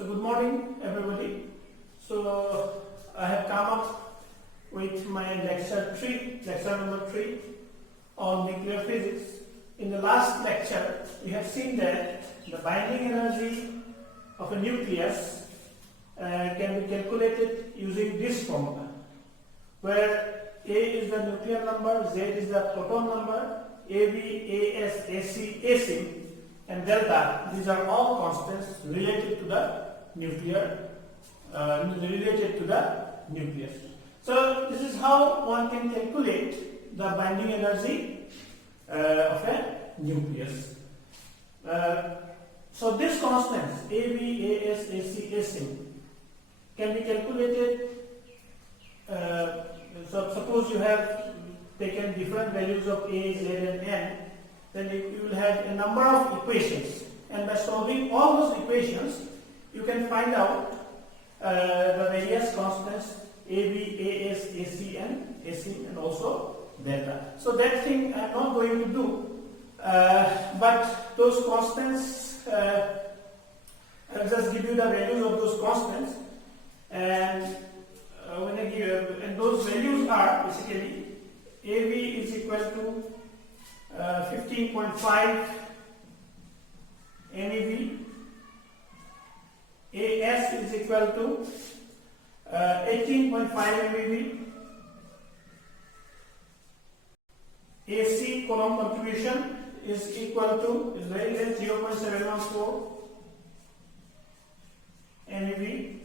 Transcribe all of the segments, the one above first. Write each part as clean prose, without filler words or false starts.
So good morning everybody. So I have come up with my lecture number 3 on nuclear physics. In the last lecture we have seen that the binding energy of a nucleus can be calculated using this formula, where A is the nuclear number, Z is the proton number, AB, AS, AC, AC and delta. These are all constants related to the nucleus. So this is how one can calculate the binding energy of a nucleus. So these constants A, B, A, S, A, C, A, C can be calculated. So suppose you have taken different values of A, Z and N, then you will have a number of equations, and by solving all those equations you can find out the various constants A, B, A, S, A, C and also delta. So that thing I am not going to do, but those constants, I will just give you the values of those constants, and when I give, and those values are basically AB is equal to 15.5 MeV, AS is equal to 18.5 MeV, AC Coulomb contribution is equal to, is very less, 0.714 MeV,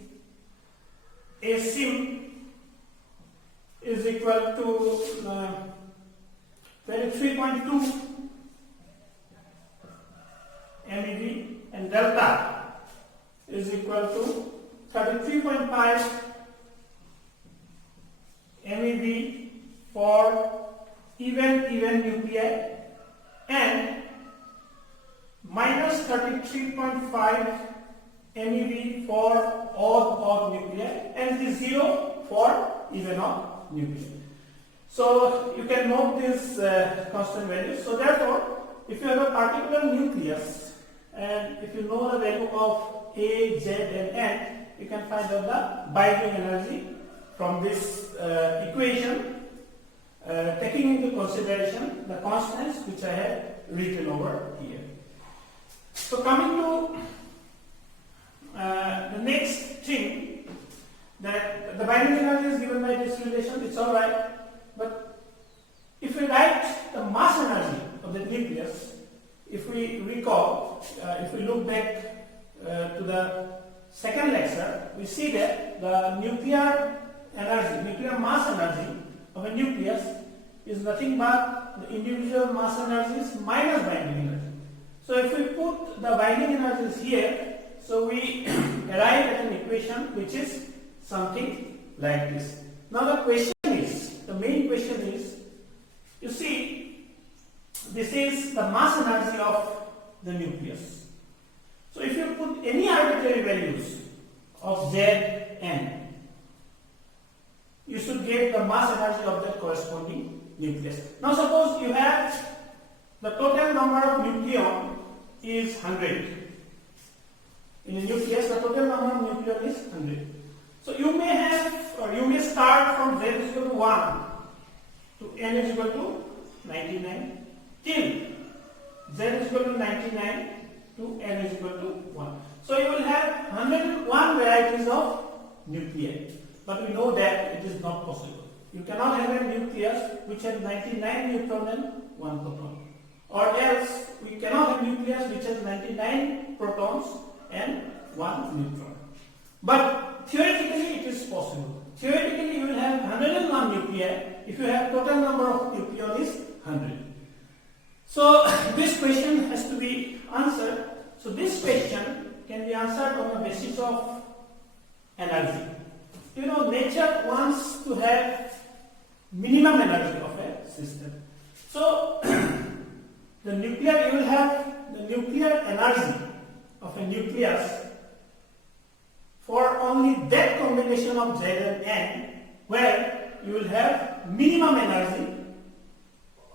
AC is equal to 23.2 MeV, and delta is equal to 33.5 MeV for even nuclei and minus 33.5 MeV for odd nuclei, and it is 0 for even odd nuclei. So you can note these constant values. So therefore, if you have a particular nucleus and if you know the value of A, Z and N, you can find out the binding energy from this equation, taking into consideration the constants which I have written over here. So coming to the next thing, that the binding energy is given by this relation, it's alright, but if we write the mass energy of the nucleus, if we recall, if we look back to the second lecture, we see that the nuclear mass energy of a nucleus is nothing but the individual mass energies minus binding energy. So if we put the binding energies here, so we arrive at an equation which is something like this. Now the main question is, you see, this is the mass energy of the nucleus. So if you put any arbitrary values of Z, N, you should get the mass energy of the corresponding nucleus. Now suppose you have the total number of nucleon is 100. In a nucleus, the total number of nucleon is 100. So you may have, or you may start from Z is equal to 1 to N is equal to 99 till Z is equal to 99 to N is equal to 1. So you will have 101 varieties of nuclei. But we know that it is not possible. You cannot have a nucleus which has 99 neutron and 1 proton. Or else we cannot have nucleus which has 99 protons and 1 neutron. But theoretically it is possible. Theoretically you will have 101 nuclei if you have total number of nucleon is 100. So this question has to be answered. So this question can be answered on the basis of energy. You know, nature wants to have minimum energy of a system. So you will have the nuclear energy of a nucleus for only that combination of Z and N, where you will have minimum energy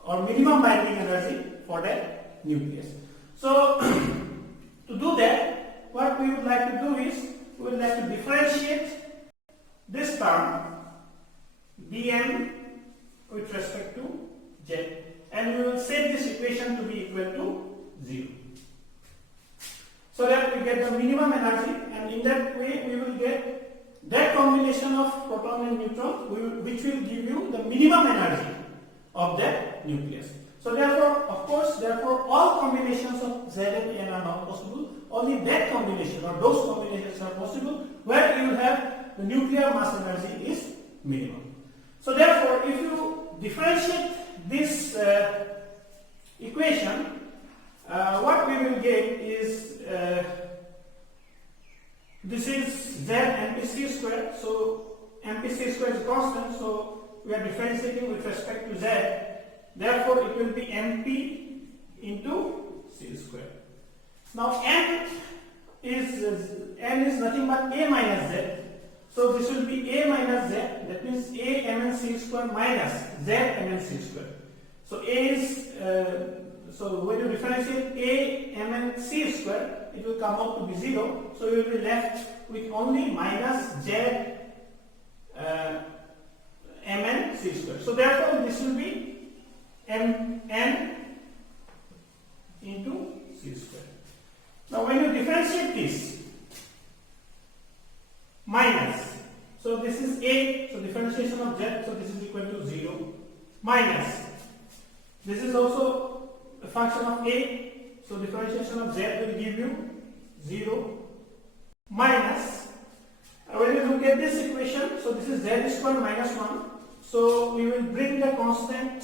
or minimum binding energy for that nucleus. So to do that, what we would like to do is we will have to differentiate this term dm with respect to z, and we will set this equation to be equal to 0, so that we get the minimum energy, and in that way we will get that combination of proton and neutron which will give you the minimum energy of that nucleus. So therefore, of course, all combinations of Z and N are not possible. Only that combination or those combinations are possible where you will have the nuclear mass energy is minimum. So therefore, if you differentiate this equation, what we will get is this is Z MPC square. So MPC square is constant. So we are differentiating with respect to Z. Therefore, it will be MP into C square. Now, N is nothing but A minus Z. So this will be A minus Z. That means A mn C square minus Z mn C square. So A is so when you differentiate A mn C square, it will come out to be 0. So you will be left with only minus Z mn C square. So therefore, this will be N into C square. Now when you differentiate this minus, so this is A, so differentiation of Z, so this is equal to 0, minus, this is also a function of A, so differentiation of Z will give you 0, minus, when you look at this equation, so this is Z square minus 1, so we will bring the constant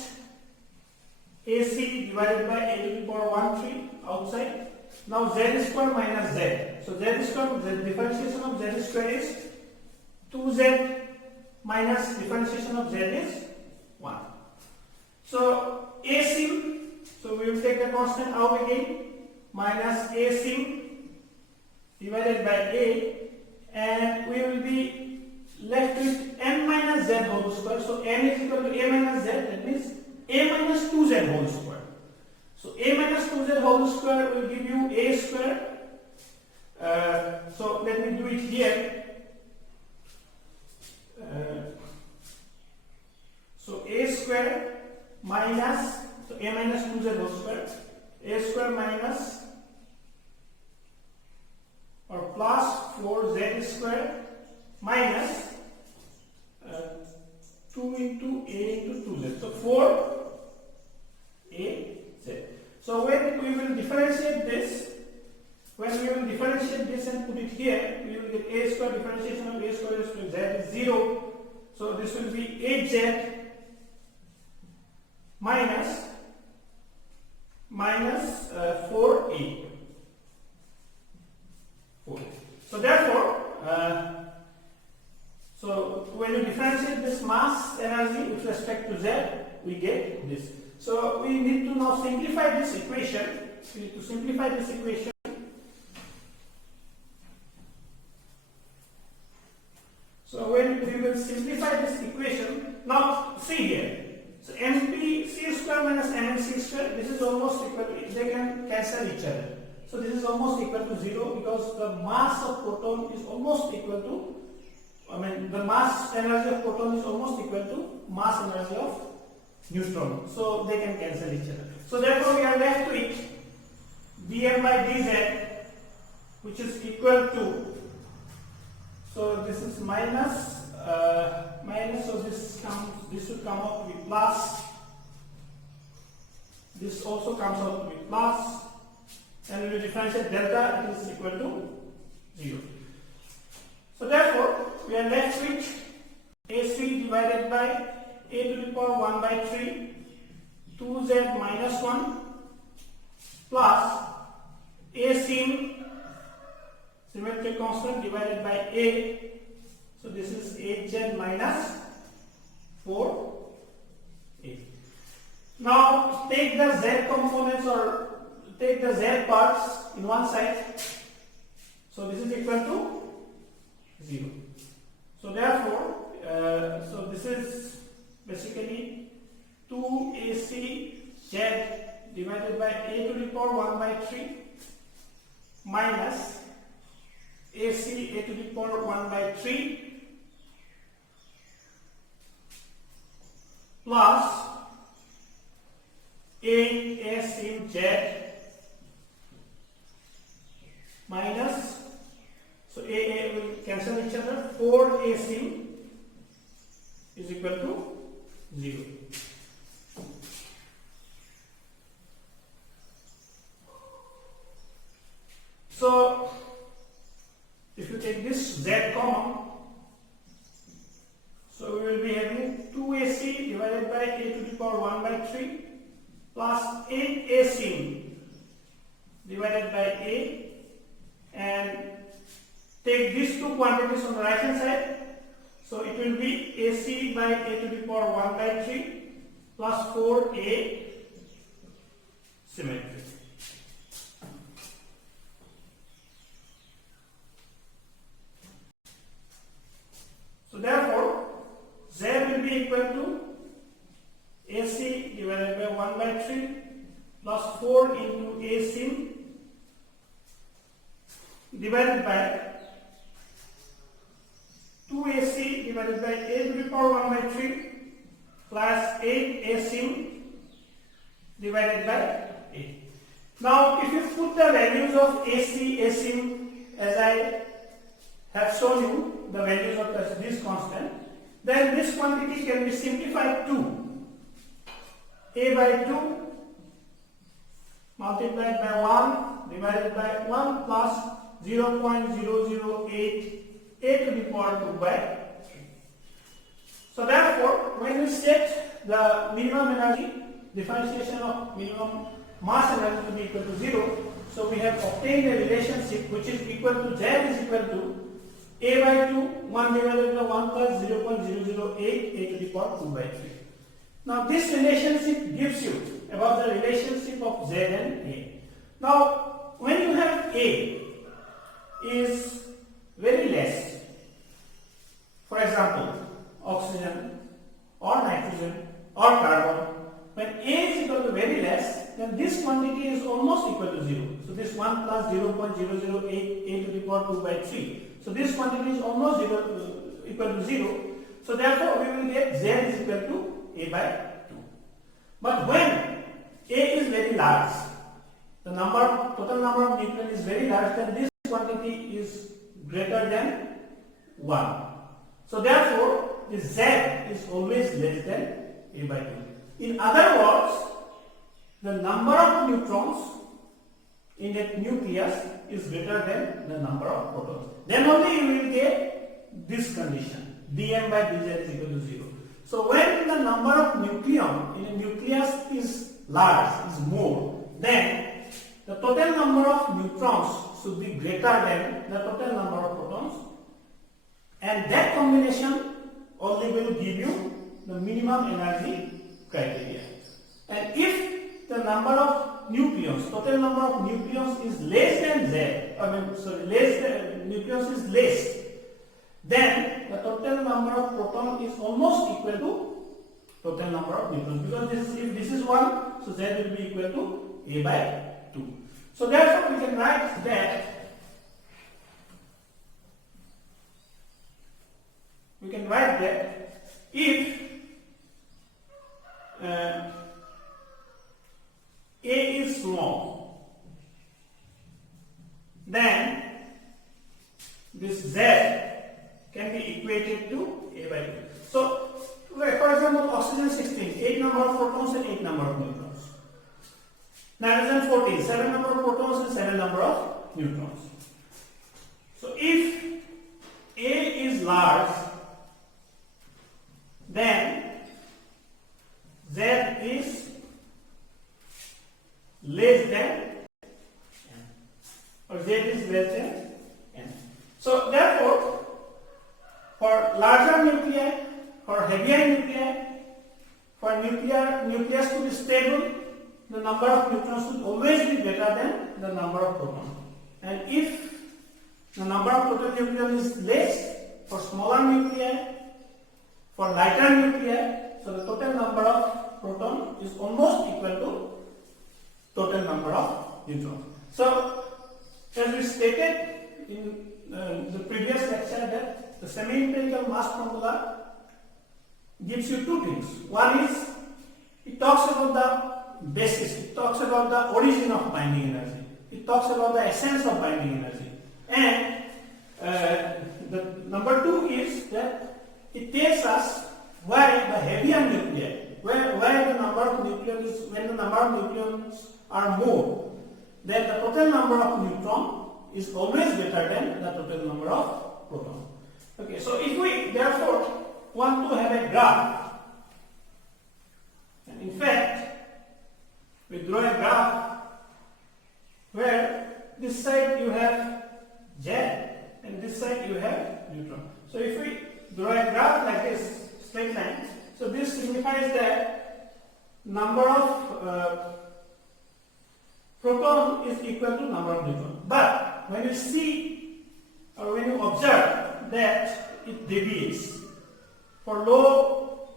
AC divided by A to the power 1 3 outside. Now Z square minus Z. So Z square, the differentiation of Z square is 2Z minus differentiation of Z is 1. So AC, so we will take the constant out again, minus AC divided by A, and we will be left with N minus Z whole square. So N is equal to A minus Z, that means A minus 2Z whole square. So A minus 2Z whole square will give you A square. So let me do it here. So A square minus, so A minus 2Z whole square, A square minus or plus 4Z square minus 2 into A into 2Z. So 4 A Z. So when we will differentiate this, and put it here, we will get A square, differentiation of A square is to Z is 0. So this will be 8Z minus 4A. 4. So therefore, so when you differentiate this mass energy with respect to Z, we get this. So we need to now simplify this equation. We need to simplify this equation. So when we will simplify this equation, now see here. So MP C square minus Mn C square, this is almost equal to, they can cancel each other. So this is almost equal to 0 because the mass of proton is almost equal to, the mass energy of proton is almost equal to mass energy of neutron. So they can cancel each other. So therefore we are left with dm by dz, which is equal to, so this is minus, so this should come out to be plus, this also comes out to be plus, and when you differentiate delta, it is equal to 0. So therefore, we are left with AC divided by A to the power 1 by 3, 2Z minus 1 plus AC symmetric constant divided by A. So this is 8Z minus 4A. Now take the Z components or take the Z parts in one side. So this is equal to 0. So therefore, so this is basically 2AC Z divided by A to the power 1 by 3 minus AC a to the power 1 by 3 plus 8 A sim Z minus, so A will cancel each other, 4 A sim is equal to 0. So if you take this Z common, so we will be having 2AC divided by A to the power 1 by 3 plus 8A sim divided by A, and take these two quantities on the right hand side. So it will be AC by A to the power 1 by 3 plus 4A symmetric. So therefore, Z will be equal to AC divided by 1 by 3 plus 4 into A sim divided by 2AC divided by A to the power 1 by 3 plus 8A sim divided by 8. Now, if you put the values of AC, A sim as I have shown you, the values of this constant, then this quantity can be simplified to A by 2 multiplied by 1 divided by 1 plus 0.008 A to the power 2 by 3. So therefore, when we set the minimum energy, differentiation of minimum mass energy to be equal to 0, so we have obtained a relationship which is equal to Z is equal to A by 2 1 divided by 1 plus 0.008 A to the power 2 by 3. Now this relationship gives you about the relationship of Z and A. Now when you have A is very less, for example oxygen or nitrogen or carbon, when A is equal to very less, then this quantity is almost equal to 0. So this 1 plus 0.008 A to the power 2 by 3. So this quantity is almost equal to 0. So therefore we will get Z is equal to A by 2. But when A is very large, the total number of nucleon is very large, then this quantity is greater than 1. So therefore this Z is always less than A by 2. In other words, the number of neutrons in that nucleus is greater than the number of protons. Then only you will get this condition, dm by dz is equal to 0. So when the number of nucleon in a nucleus is large, is more, then the total number of neutrons should be greater than the total number of protons, and that combination only will give you the minimum energy criteria. And if the number of nucleons, total number of nucleons is less than nucleons is less, then the total number of proton is almost equal to total number of neutrons, because if this is 1, so Z will be equal to A by 2. So therefore we can write that if A is small, then this Z can be equated to A by 2. So, for example, oxygen 16, 8 number of protons and 8 number of neutrons. Nitrogen 14, 7 number of protons and 7 number of neutrons. So, if A is large, then Z is less than n, or Z is less than n. So therefore, for larger nuclei, for heavier nuclei, for nucleus to be stable, the number of neutrons should always be greater than the number of protons. And if the number of total nucleon is less, for smaller nuclei, for lighter nuclei, so the total number of proton is almost equal to total number of neutrons. So as we stated in the previous lecture that the semi-empirical mass formula gives you two things. One is it talks about the basis, it talks about the origin of binding energy, it talks about the essence of binding energy, and the number two is that it tells us why the heavier nuclei, where the number of nucleons, when the number of nucleons are more, then the total number of neutron is always greater than the total number of proton. Okay, so if we therefore want to have a graph, and in fact we draw a graph where this side you have Z and this side you have neutron. So if we draw a graph like this, straight line, so this signifies that number of proton is equal to number of neutron. But when you see or when you observe that it deviates, for low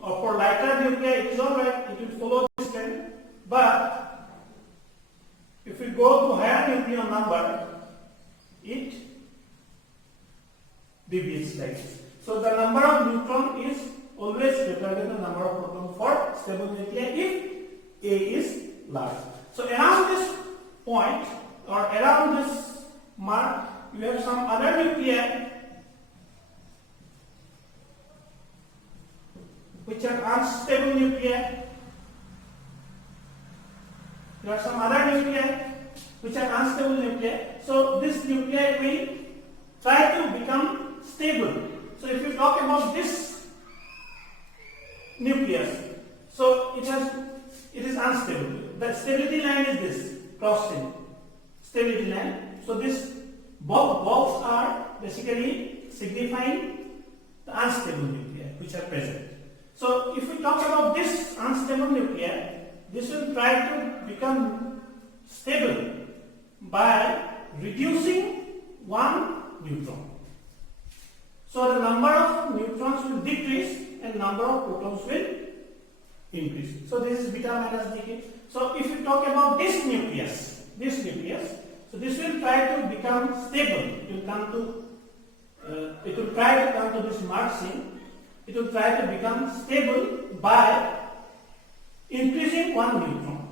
or for lighter nuclei it is alright, it will follow this trend, but if we go to higher nucleon number, it deviates like this. So the number of neutron is always greater than the number of proton for stable nuclei if A is large. So around this point or around this mark, you have some other nuclei which are unstable nuclei. There are some other nuclei which are unstable nuclei. So this nuclei will try to become stable. So if you talk about this nucleus, so it is unstable. The stability line is this crossing stability line. So this both balls are basically signifying the unstable nuclei which are present. So if we talk about this unstable nuclei, this will try to become stable by reducing one neutron. So the number of neutrons will decrease and number of protons will increase. So this is beta minus decay. So if you talk about this nucleus, so this will try to become stable. It will try to come to this margin. It will try to become stable by increasing one neutron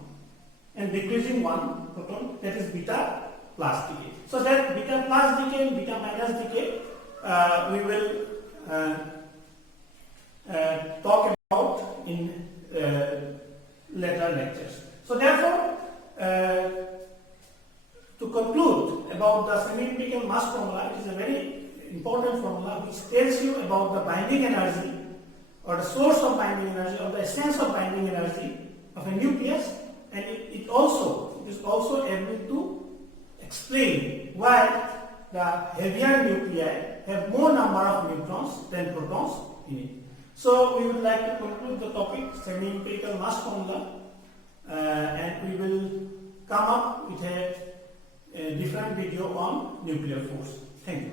and decreasing one proton. That is beta plus decay. So that beta plus decay and beta minus decay we will talk about in later lectures. So therefore, to conclude about the semi-empirical mass formula, it is a very important formula which tells you about the binding energy or the source of binding energy or the essence of binding energy of a nucleus, and it is also able to explain why the heavier nuclei have more number of neutrons than protons in it. So we would like to conclude the topic semi-empirical mass formula, and we will come up with a different video on nuclear force. Thank you.